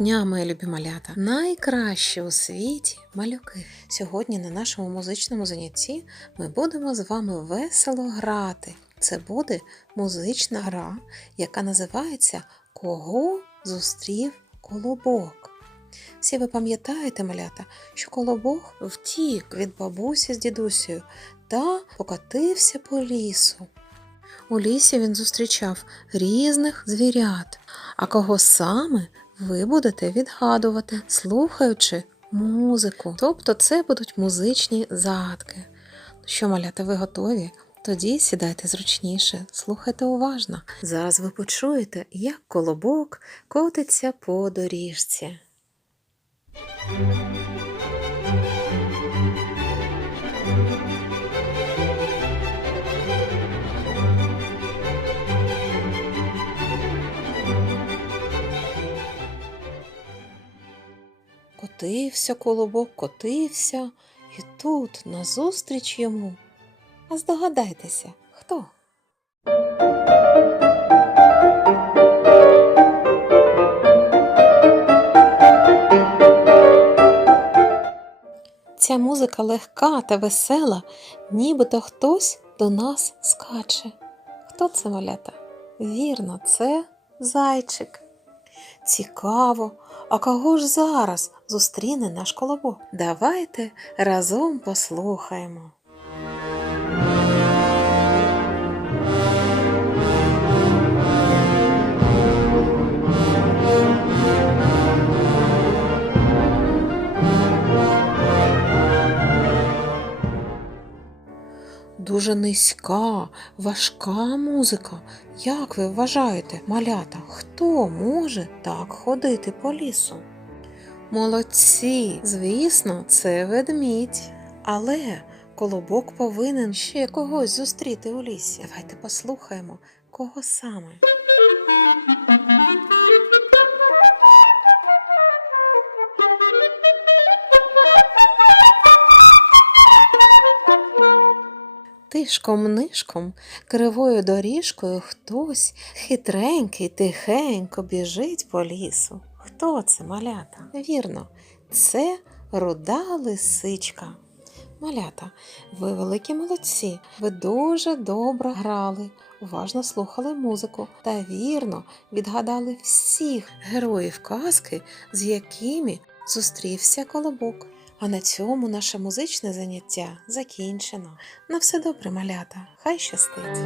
Дня, мої любі малята! Найкраще у світі малюки. Сьогодні на нашому музичному занятті ми будемо з вами весело грати. Це буде музична гра, яка називається Кого зустрів колобок. Всі ви пам'ятаєте, малята, що колобок втік від бабусі з дідусею та покотився по лісу. У лісі він зустрічав різних звірят, а кого саме ви будете відгадувати, слухаючи музику. Тобто це будуть музичні загадки. Що, малята, ви готові? Тоді сідайте зручніше, слухайте уважно. Зараз ви почуєте, як колобок котиться по доріжці. Котився колобок, котився, і тут назустріч йому. А здогадайтеся, хто? Ця музика легка та весела, нібито хтось до нас скаче. Хто це малята? Вірно, це зайчик. Цікаво, а кого ж зараз зустріне наш колобок? Давайте разом послухаємо. Дуже низька, важка музика. Як ви вважаєте, малята, хто може так ходити по лісу? Молодці, звісно, це ведмідь. Але колобок повинен ще когось зустріти у лісі. Давайте послухаємо, кого саме. Тишком-нишком, кривою доріжкою хтось хитренький, тихенько біжить по лісу. Хто це, малята? Вірно, це руда лисичка. Малята, ви великі молодці, ви дуже добре грали, уважно слухали музику та вірно відгадали всіх героїв казки, з якими зустрівся колобок. А на цьому наше музичне заняття закінчено. На все добре, малята, хай щастить!